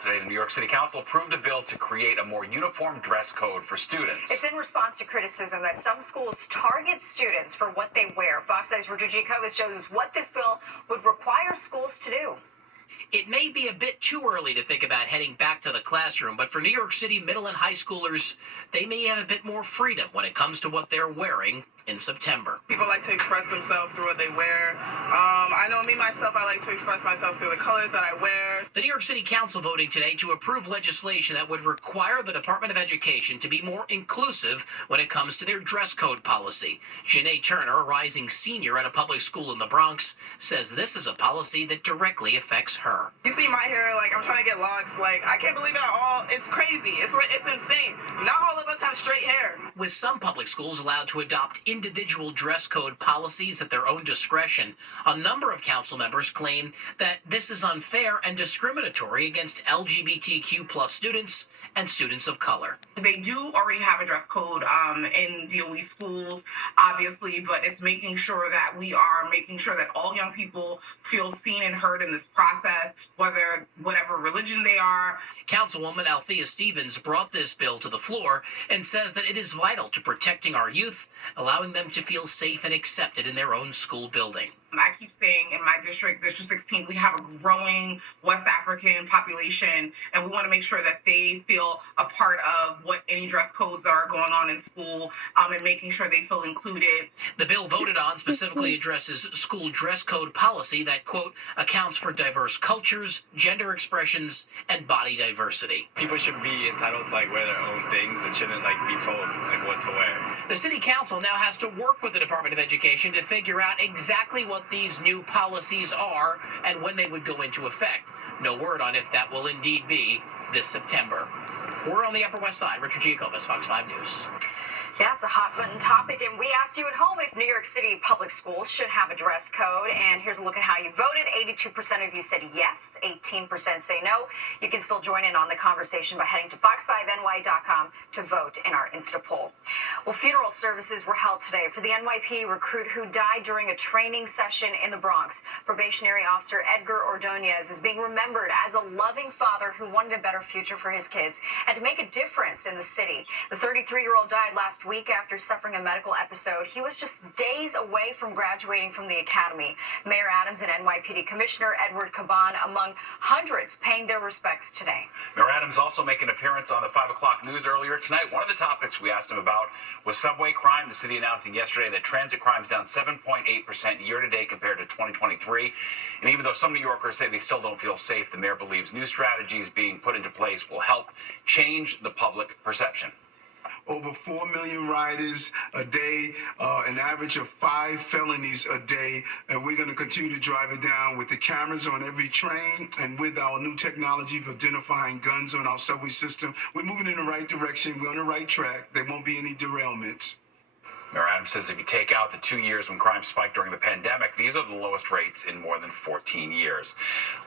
today, the New York City Council approved a bill to create a more uniform dress code for students. It's in response to criticism that some schools target students for what they wear. Fox 9's Richard Jacobus shows us what this bill would require schools to do. It may be a bit too early to think about heading back to the classroom, but for New York City middle and high schoolers, they may have a bit more freedom when it comes to what they're wearing in September. People like to express themselves through what they wear. I know me, myself, I like to express myself through the colors that I wear. The New York City Council voting today to approve legislation that would require the Department of Education to be more inclusive when it comes to their dress code policy. Janae Turner, a rising senior at a public school in the Bronx, says this is a policy that directly affects her. You see my hair, like I'm trying to get locks, like I can't believe it at all. It's crazy. It's insane. Not all of us have straight hair. With some public schools allowed to adopt individual dress code policies at their own discretion, a number of council members claim that this is unfair and discriminatory against LGBTQ plus students and students of color. They do already have a dress code in DOE schools, obviously, but it's making sure that we are making sure that all young people feel seen and heard in this process, whatever religion they are. Councilwoman Althea Stevens brought this bill to the floor and says that it is vital to protecting our youth, allowing them to feel safe and accepted in their own school building. I keep saying in my district, District 16, we have a growing West African population, and we want to make sure that they feel a part of what any dress codes are going on in school, and making sure they feel included. The bill voted on specifically addresses school dress code policy that, quote, accounts for diverse cultures, gender expressions, and body diversity. People should be entitled to wear their own things and shouldn't be told what to wear. The City Council now has to work with the Department of Education to figure out exactly what these new policies are and when they would go into effect. No word on if that will indeed be this September. We're on the Upper West Side. Richard Jacobus, Fox 5 News. Yeah, it's a hot button topic, and we asked you at home if New York City public schools should have a dress code, and here's a look at how you voted. 82% of you said yes, 18% say no. You can still join in on the conversation by heading to fox5ny.com to vote in our Insta poll. Well, funeral services were held today for the NYPD recruit who died during a training session in the Bronx. Probationary officer Edgar Ordonez is being remembered as a loving father who wanted a better future for his kids and to make a difference in the city. The 33-year-old died last week after suffering a medical episode. He was just days away from graduating from the academy. Mayor Adams and NYPD Commissioner Edward Caban among hundreds paying their respects today. Mayor Adams also making an appearance on the 5 o'clock news earlier tonight. One of the topics we asked him about was subway crime. The city announcing yesterday that transit crime is down 7.8% year-to-date compared to 2023. And even though some New Yorkers say they still don't feel safe, the mayor believes new strategies being put into place will help change the public perception. Over 4 million riders a day, an average of 5 felonies a day, and we're going to continue to drive it down with the cameras on every train and with our new technology for identifying guns on our subway system. We're moving in the right direction. We're on the right track. There won't be any derailments. Mayor Adams says if you take out the 2 years when crime spiked during the pandemic, these are the lowest rates in more than 14 years.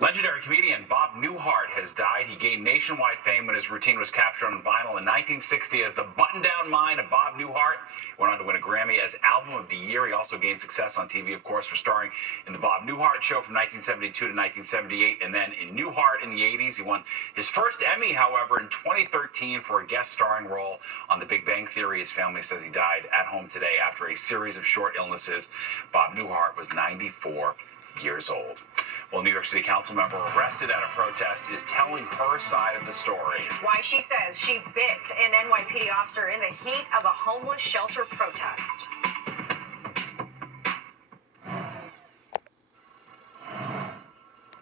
Legendary comedian Bob Newhart has died. He gained nationwide fame when his routine was captured on vinyl in 1960 as the button-down mind of Bob Newhart. Went on to win a Grammy as Album of the Year. He also gained success on TV, of course, for starring in the Bob Newhart Show from 1972 to 1978, and then in Newhart in the 80s. He won his first Emmy, however, in 2013 for a guest starring role on The Big Bang Theory. His family says he died at home today after a series of short illnesses. Bob Newhart was 94 years old. Well, a New York City Council member arrested at a protest is telling her side of the story. Why she says she bit an NYPD officer in the heat of a homeless shelter protest.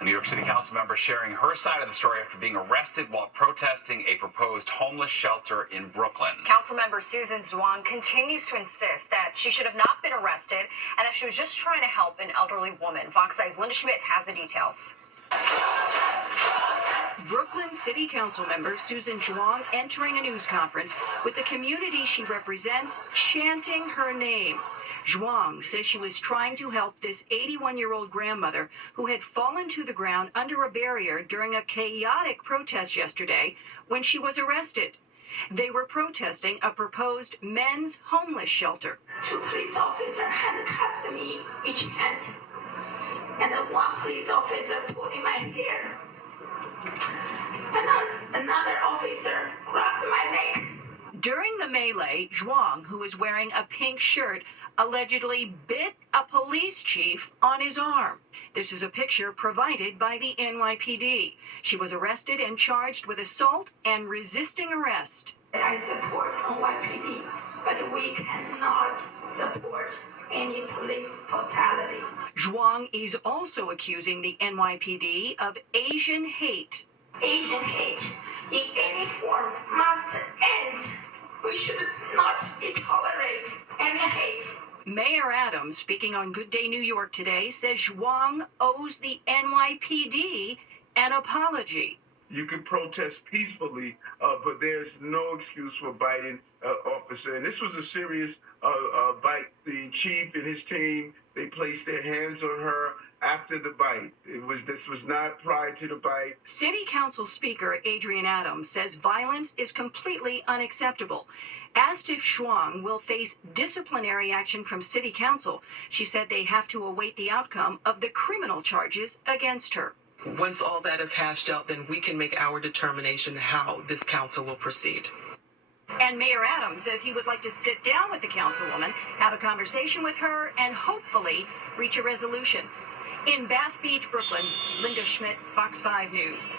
A New York City Council member sharing her side of the story after being arrested while protesting a proposed homeless shelter in Brooklyn. Councilmember Susan Zhuang continues to insist that she should have not been arrested and that she was just trying to help an elderly woman. Fox 9's Linda Schmidt has the details. Brooklyn City Council member Susan Zhuang entering a news conference with the community she represents chanting her name. Zhuang says she was trying to help this 81-year-old grandmother who had fallen to the ground under a barrier during a chaotic protest yesterday when she was arrested. They were protesting a proposed men's homeless shelter. 2 police officers handcuffed me, each hand, and then 1 police officer pulling my hair. And once another officer grabbed my neck. During the melee, Zhuang, who was wearing a pink shirt, allegedly bit a police chief on his arm. This is a picture provided by the NYPD. She was arrested and charged with assault and resisting arrest. I support NYPD, but we cannot support any police brutality. Zhuang is also accusing the NYPD of Asian hate. Asian hate in any form must end. We should not tolerate any hate. Mayor Adams, speaking on Good Day New York today, says Zhuang owes the NYPD an apology. You can protest peacefully, but there's no excuse for biting officer. And this was a serious bite. The chief and his team, they placed their hands on her after the bite. This was not prior to the bite. City Council Speaker Adrian Adams says violence is completely unacceptable. Asked if Zhuang will face disciplinary action from City Council, she said they have to await the outcome of the criminal charges against her. Once all that is hashed out, then we can make our determination how this council will proceed. And Mayor Adams says he would like to sit down with the councilwoman, have a conversation with her, and hopefully reach a resolution. In Bath Beach, Brooklyn, Linda Schmidt, Fox 5 News.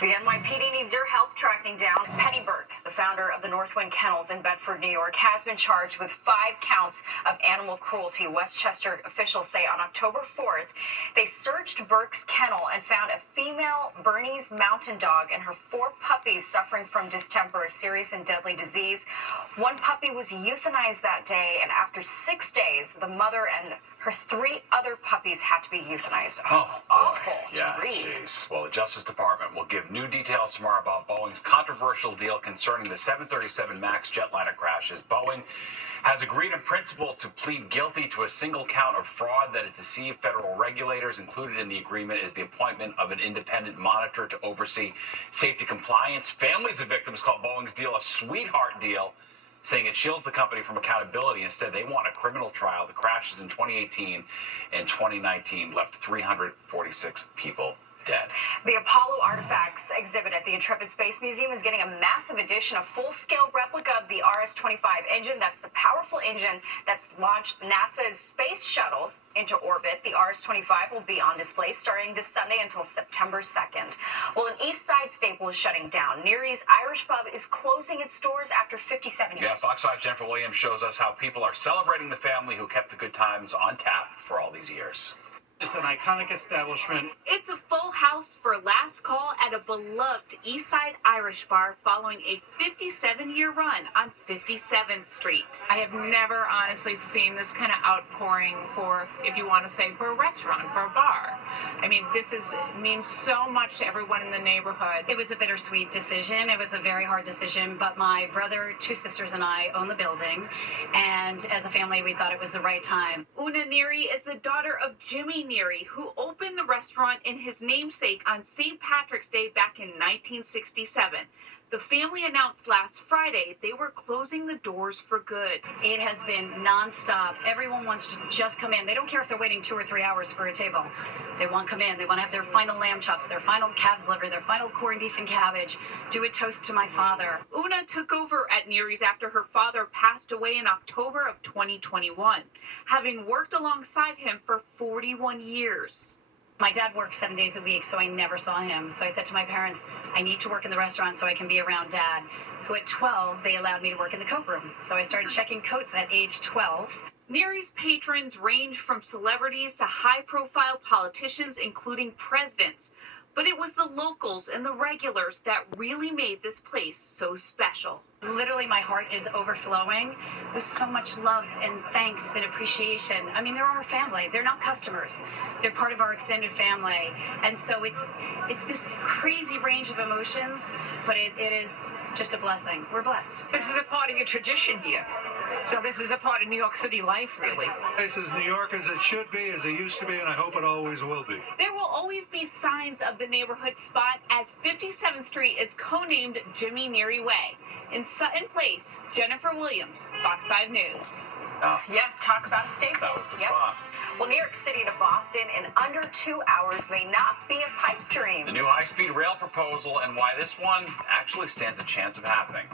The NYPD needs your help tracking down Penny Burke, the founder of the Northwind Kennels in Bedford, New York, has been charged with 5 counts of animal cruelty. Westchester officials say on October 4th, they searched Burke's kennel and found a female Bernese mountain dog and her 4 puppies suffering from distemper, a serious and deadly disease. One puppy was euthanized that day, and after 6 days, the mother and her 3 other puppies had to be euthanized. Oh, it's awful to read. Geez. Well, the Justice Department will give new details tomorrow about Boeing's controversial deal concerning the 737 MAX jetliner crashes. Boeing has agreed in principle to plead guilty to a single count of fraud that it deceived federal regulators. Included in the agreement is the appointment of an independent monitor to oversee safety compliance. Families of victims call Boeing's deal a sweetheart deal, saying it shields the company from accountability. Instead, they want a criminal trial. The crashes in 2018 and 2019 left 346 people dead. The Apollo Artifacts exhibit at the Intrepid Space Museum is getting a massive edition, a full-scale replica of the RS-25 engine. That's the powerful engine that's launched NASA's space shuttles into orbit. The RS-25 will be on display starting this Sunday until September 2nd. Well, an East Side staple is shutting down. Neary's Irish Pub is closing its doors after 57 years. Yeah, Fox 5's Jennifer Williams shows us how people are celebrating the family who kept the good times on tap for all these years. It's an iconic establishment. It's a full house for last call at a beloved Eastside Irish bar following a 57-year run on 57th Street. I have never honestly seen this kind of outpouring for, if you want to say, for a restaurant, for a bar. I mean, means so much to everyone in the neighborhood. It was a bittersweet decision. It was a very hard decision, but my brother, 2 sisters, and I own the building, and as a family, we thought it was the right time. Una Neary is the daughter of Jimmy Neary, who opened the restaurant in his namesake on St. Patrick's Day back in 1967. The family announced last Friday they were closing the doors for good. It has been nonstop. Everyone wants to just come in. They don't care if they're waiting 2 or 3 hours for a table. They want to come in. They want to have their final lamb chops, their final calf's liver, their final corned beef and cabbage. Do a toast to my father. Una took over at Neary's after her father passed away in October of 2021, having worked alongside him for 41 years. My dad worked 7 days a week, so I never saw him. So I said to my parents, I need to work in the restaurant so I can be around Dad. So at 12, they allowed me to work in the coat room. So I started checking coats at age 12. Neary's patrons range from celebrities to high-profile politicians, including presidents. But it was the locals and the regulars that really made this place so special. Literally, my heart is overflowing with so much love and thanks and appreciation. I mean, they're our family. They're not customers. They're part of our extended family. And so it's this crazy range of emotions, but it is just a blessing. We're blessed. This is a part of your tradition here. So this is a part of New York City life, really. This is New York as it should be, as it used to be, and I hope it always will be. There will always be signs of the neighborhood spot as 57th Street is co-named Jimmy Neary Way. In Sutton Place, Jennifer Williams, Fox 5 News. Yeah, talk about a staple. That was the spot. Well, New York City to Boston in under 2 hours may not be a pipe dream. The new high-speed rail proposal and why this one actually stands a chance of happening.